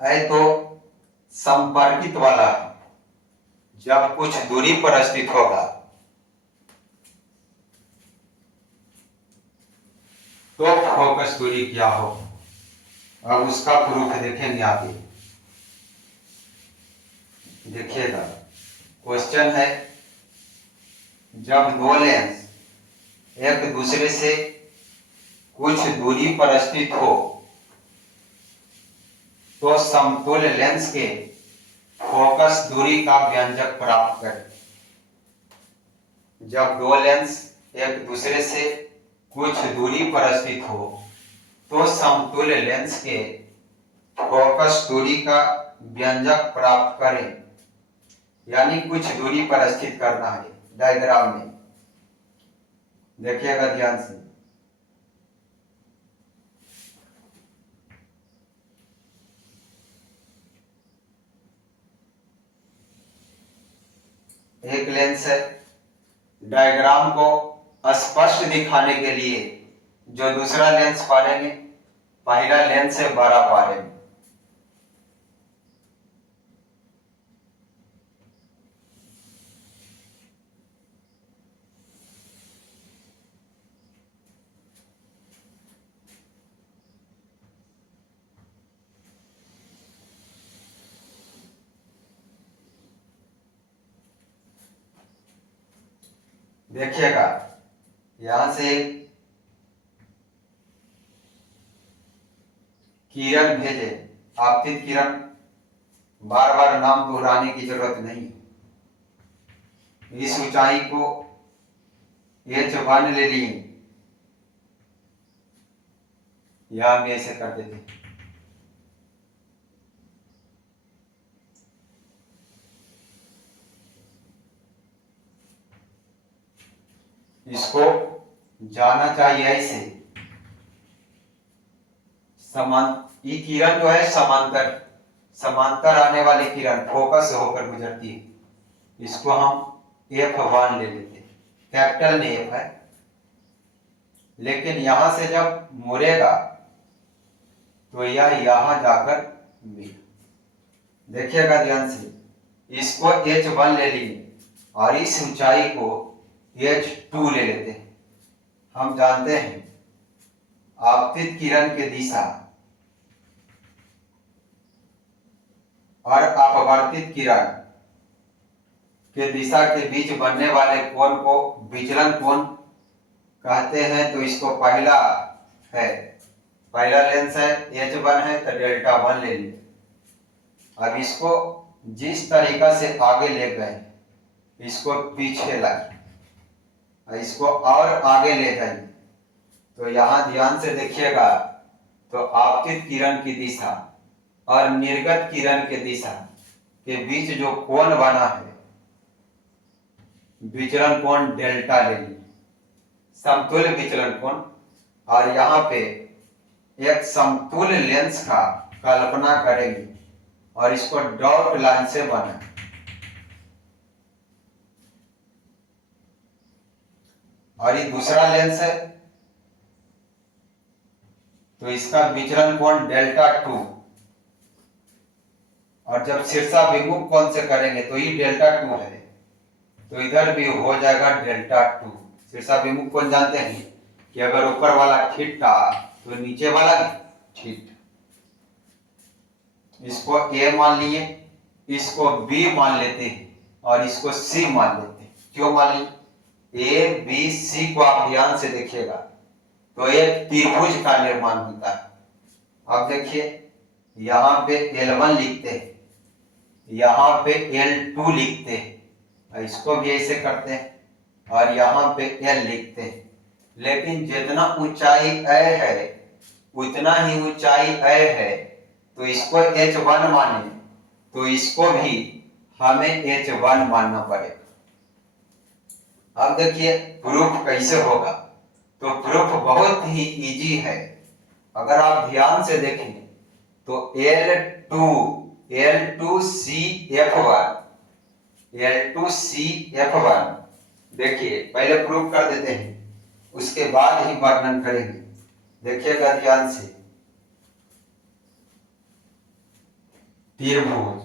है तो संपर्कित वाला है। जब कुछ दूरी पर स्थित होगा तो फोकस दूरी क्या हो। अब उसका प्रूफ देखेंगे आगे। देखिएगा, क्वेश्चन है, जब दो लेंस एक दूसरे से कुछ दूरी पर स्थित हो तो समतुल्य लेंस के फोकस दूरी का व्यंजक प्राप्त करें। जब दो लेंस एक दूसरे से कुछ दूरी पर स्थित हो तो समतुल्य लेंस के फोकस दूरी का व्यंजक प्राप्त करें, यानी कुछ दूरी पर स्थित करना है। डायग्राम में देखिएगा ध्यान से। एक लेंस है, डायग्राम को स्पष्ट दिखाने के लिए जो दूसरा लेंस पारेंगे पहला लेंस से बड़ा पारेंगे। देखिएगा, यहां से किरण भेजे, आपतित किरण, बार बार नाम दोहराने की जरूरत नहीं। इस ऊंचाई को H1 ले लिए, यहां भी ऐसे कर देते। इसको जाना चाहिए ऐसे, समान, ये किरण जो है समांतर समांतर आने वाली किरण फोकस होकर गुजरती है। इसको हम F1 ले लेते हैं, कैपिटल में F है, लेकिन यहां से जब मुड़ेगा तो यह यहां जाकर मिला। देखिएगा ध्यान से, इसको H1 ले लिए और इस ऊंचाई को H2 ले लेते हैं। हम जानते हैं आपतित किरण की दिशा और अपवर्तित किरण के दिशा के बीच बनने वाले कोण को विचलन कोण कहते हैं। तो इसको पहला है, पहला लेंस है H1 है तो Δ1 ले लिए। अब इसको जिस तरीका से आगे ले गए इसको पीछे लाए, इसको और आगे ले जाइए। तो यहां ध्यान से देखिएगा, तो आपतित किरण की दिशा और निर्गत किरण की दिशा के बीच जो कोण बना है विचलन कोण डेल्टा ले लीजिए, समतुल्य विचलन कोण। और यहाँ पे एक समतुल्य लेंस का कल्पना करेंगे और इसको डॉट लाइन से बना। और ये दूसरा लेंस है तो इसका विचलन कोण Δ2, और जब शीर्षाभिमुख कोण से करेंगे तो ये Δ2 है, तो इधर भी हो जाएगा Δ2। शीर्षाभिमुख कोण जानते हैं कि अगर ऊपर वाला थीटा तो नीचे वाला थीटा। इसको A मान लिए, इसको B मान लेते हैं और इसको C मान लेते हैं। क्यों मान लिए? A B C को आप ध्यान से देखिएगा तो एक त्रिभुज का निर्माण होता है। अब देखिए, यहाँ पे L1 लिखते हैं, यहाँ पे L2 लिखते हैं, इसको भी ऐसे करते हैं और यहाँ पे L लिखते हैं। लेकिन जितना ऊंचाई A है उतना ही ऊंचाई A है, तो इसको H1 माने तो इसको भी हमें H1 मानना पड़ेगा। अब देखिए प्रूफ कैसे होगा, तो प्रूफ बहुत ही इजी है। अगर आप ध्यान से देखें तो L2CF1 देखिए, पहले प्रूफ कर देते हैं उसके बाद ही वर्णन करेंगे। देखिएगा ध्यान से, त्रिभुज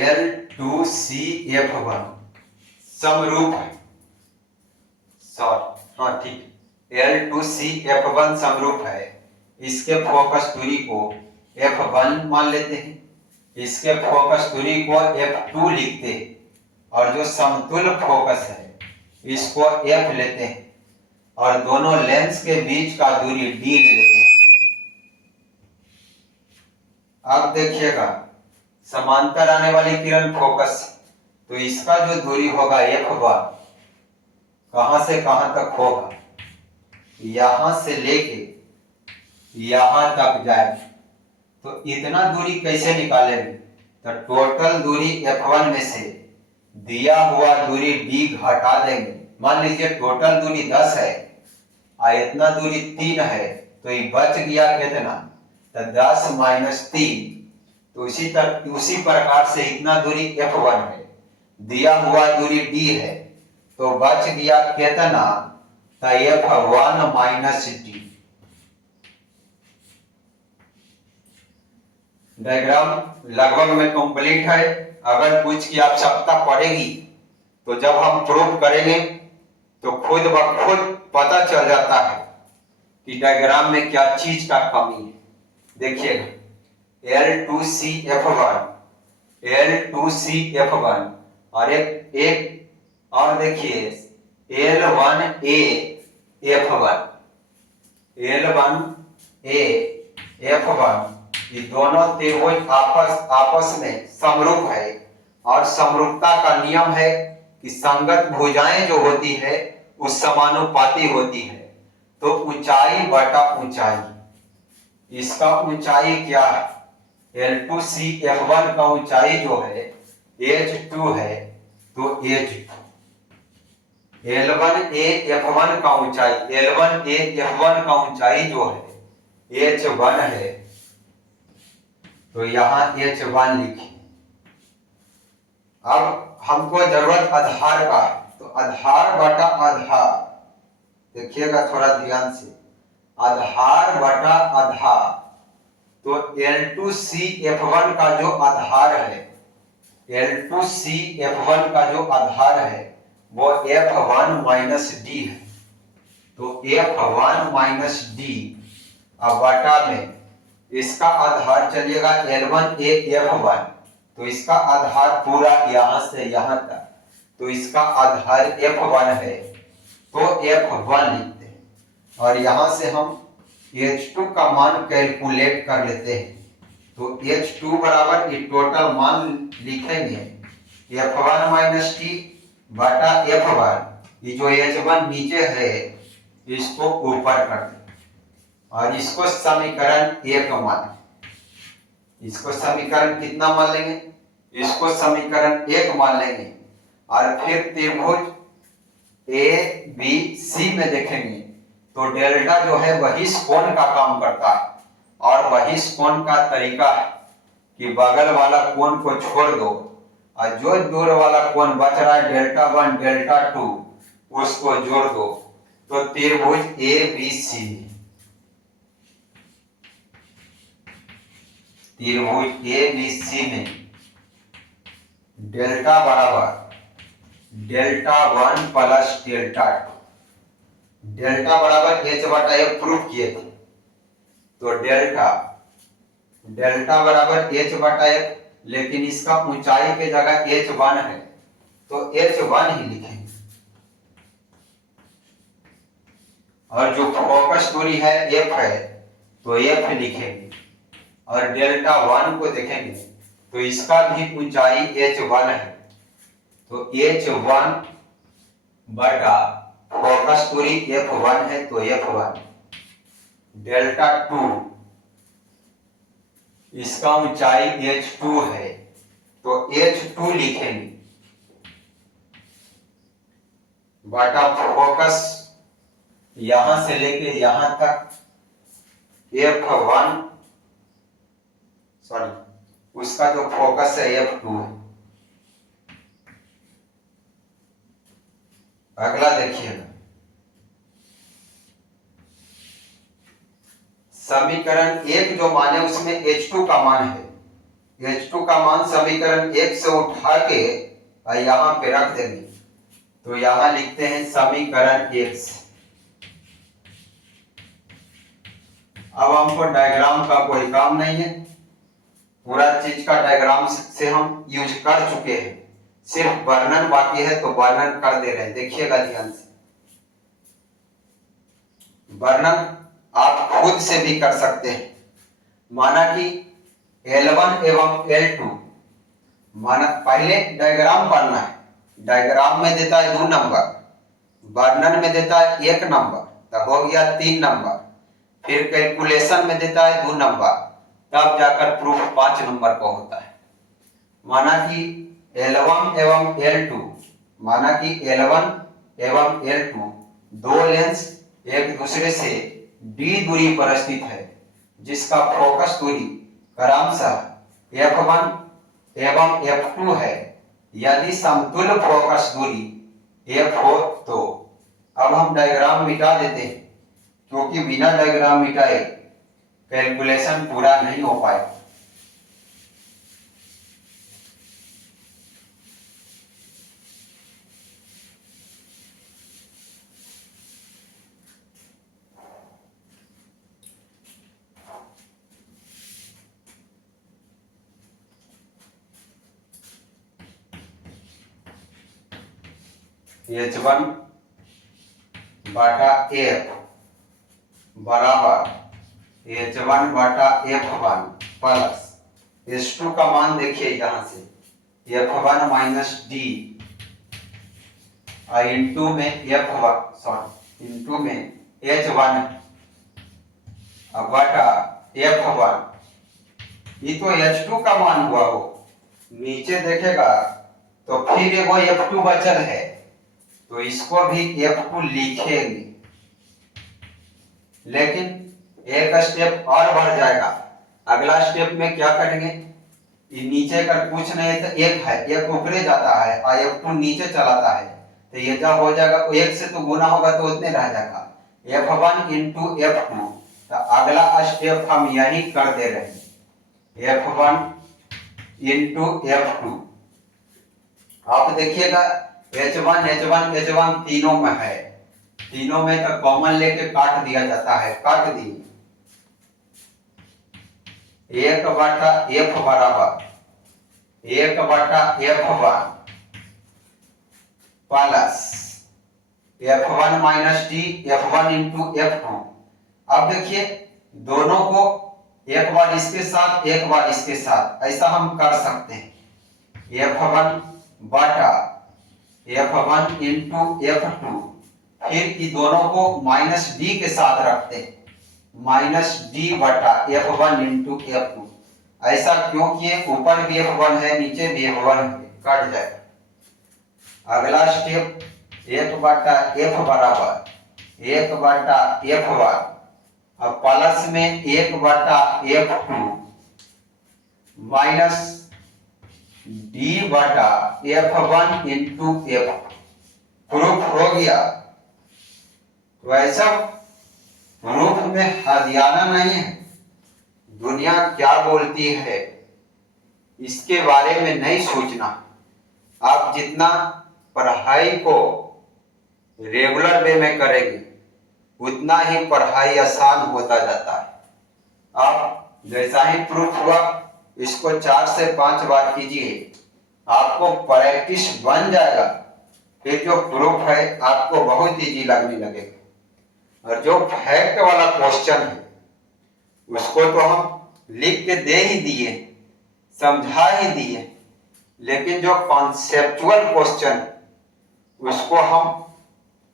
L2CF1 समरूप है, सॉरी हाँ ठीक, L2CF1 समरूप है। इसके फोकस दूरी को F1 मान लेते हैं, इसके फोकस दूरी को F2 लिखते हैं, और जो समतुल्य फोकस है इसको F लेते हैं, और दोनों लेंस के बीच का दूरी D ले लेते हैं। अब देखिएगा, समांतर आने वाली किरण फोकस, तो इसका जो दूरी होगा F1 कहां से कहां तक होगा, यहां से लेके यहां तक जाए, तो इतना दूरी कैसे निकालेंगे, तो टोटल दूरी F1 में से दिया हुआ दूरी D घटा देंगे। मान लीजिए टोटल दूरी 10 है और इतना दूरी 3 है, तो ये बच गया कितना, तो 10 माइनस 3, तो उसी प्रकार से इतना दूरी F1 है, दिया हुआ दूरी D है, तो बच गया कितना, तो F1 माइनस D। डायग्राम लगभग में कंप्लीट है। अगर कुछ की आवश्यकता पड़ेगी तो जब हम प्रूव करेंगे तो खुद ब खुद पता चल जाता है कि डायग्राम में क्या चीज का कमी है। देखिएगा, L2CF1 और एक और देखिए L1AF1 ये दोनों त्रिभुज आपस में समरूप है, और समरूपता का नियम है कि संगत भुजाएं जो होती है उस समानुपाती होती है। तो ऊंचाई बटा ऊंचाई, इसका ऊंचाई क्या है, L2CF1 का ऊंचाई जो है H2 है, तो H2, L1AF1 का ऊंचाई जो है H1 है, तो यहां H1 लिखिए। अब हमको जरूरत आधार का, तो आधार बटा आधार, देखिएगा थोड़ा ध्यान से, आधार बटा आधार, तो L2CF1 का जो आधार है, L2CF1 का जो आधार है वो F1 माइनस D है, तो F1 माइनस D अब बटा में इसका आधार चलिएगा L1AF1, तो इसका आधार पूरा यहां से यहां तक, तो इसका आधार F1 है, तो F1 लिखते हैं, और यहां से हम H2 का मान कैलकुलेट कर लेते हैं। तो H2 बराबर ये टोटल मान लिखेंगे F1 माइनस T बटा F1, ये जो H1 नीचे है इसको ऊपर कर दें, और इसको समीकरण 1 मान, इसको समीकरण कितना मान लेंगे, इसको समीकरण 1 मान लेंगे, और फिर त्रिभुज ABC में देखेंगे तो डेल्टा जो है बहिष कोण का काम करता है, और बहिष कोण का तरीका है कि बगल वाला कोण को छोड़ दो, और जो दूर वाला कोण बच रहा है Δ1 Δ2 उसको जोड़ दो, तो त्रिभुज ABC, त्रिभुज ABC में डेल्टा बराबर Δ1 प्लस Δ2, डेल्टा बराबर H बटा F प्रूफ किए थे, तो डेल्टा बराबर H बटा F, लेकिन इसका ऊंचाई के जगह H1 है तो H1 ही लिखेंगे, और जो फोकस दूरी है F है तो F लिखेंगे, और Δ1 को देखेंगे तो इसका भी ऊंचाई H1 है, तो H1 बटा फोकस दूरी F1 है तो F1, Δ2 इसका ऊंचाई H2 है तो H2 लिखेंगे, बटा फोकस यहां से लेके यहां तक F1, सॉरी उसका जो फोकस है F2 है। अगला देखिएगा, समीकरण 1 जो मान है उसमें H2 का मान है। H2 का मान समीकरण 1 से उठा के यहाँ पे रख देंगे। तो यहाँ लिखते हैं समीकरण 1 से। अब हमको डायग्राम का कोई काम नहीं है, पूरा चीज का डायग्राम से हम यूज कर चुके हैं, सिर्फ वर्णन बाकी है, तो वर्णन कर दे रहे हैं। देखिएगा ध्यान से, वर्णन आप खुद से भी कर सकते हैं। माना कि L1 एवं L2, माना पहले डायग्राम पढ़ना है। डायग्राम में देता है 2 नंबर, वर्णन में देता है 1 नंबर, तो हो गया 3 नंबर। फिर कैलकुलेशन में देता है 2 नंबर, तब जाकर प्रूफ 5 नंबर का होता है। माना कि L1 एवं L2, माना कि L1 एवं L2 दो लेंस एक दूसरे से d दूरी पर स्थित है, जिसका फोकस दूरी क्रमशः F1 एवं F2 है। यदि समतुल्य फोकस दूरी F हो तो, अब हम डायग्राम मिटा देते हैं, क्योंकि बिना डायग्राम मिटाए कैलकुलेशन पूरा नहीं हो पाए। H1 बटा F बराबर H1 बटा F1 प्लस H2 का मान देखिए यहाँ से, F1 माइनस D इंटू में इंटू में H1 बटा F1, ये तो H2 का मान हुआ हो। नीचे देखेगा तो फिर एगो F2 बचल है, तो इसको भी F2 लिखेंगे, लेकिन एक स्टेप और बढ़ जाएगा। अगला स्टेप में क्या करेंगे, ये नीचे का कुछ नहीं तो एक है, एक ऊपरे जाता है और F2 नीचे चलाता है, तो ये जब हो जाएगा एक से तो गुना होगा तो उतने रह जाएगा F1 इंटू F2। तो अगला स्टेप हम यही कर दे रहे हैं, F1 इंटू F2। आप देखिएगा H1 तीनों में है, तीनों में तो कॉमन लेके काट दिया जाता है, काट दिए। 1 बटा F बराबर 1 बटा F1 plus F1 minus D F1 into F2। अब देखिए दोनों को एक बार इसके साथ एक बार इसके साथ ऐसा हम कर सकते हैं। F1 बटा F1 इंटू F2, फिर ये दोनों को माइनस D के साथ रखते हैं, माइनस D बटा F1 इंटू F2। ऐसा क्यों किए, ऊपर भी F1 है नीचे भी F1 है, कट जाए। अगला स्टेप 1 बटा F बराबर 1 बटा F1, अब प्लस में 1 बटा F2 माइनस D बटा F1 इंटू F। प्रूफ हो गया। तो ऐसा प्रूफ में हदियाना नहीं है, दुनिया क्या बोलती है इसके बारे में नहीं सोचना। आप जितना पढ़ाई को रेगुलर वे में करेंगे उतना ही पढ़ाई आसान होता जाता है। आप जैसा ही प्रूफ हुआ इसको 4 से 5 बार कीजिए, आपको प्रैक्टिस बन जाएगा, फिर जो प्रूफ है आपको बहुत इजी लगने लगेगा। और जो फैक्ट वाला क्वेश्चन है उसको तो हम लिख के दे ही दिए, समझा ही दिए, लेकिन जो कॉन्सेप्चुअल क्वेश्चन उसको हम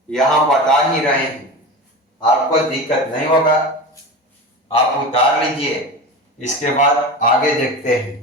यहाँ बता ही रहे हैं। आपको दिक्कत नहीं होगा, आप उतार लीजिए, इसके बाद आगे देखते हैं।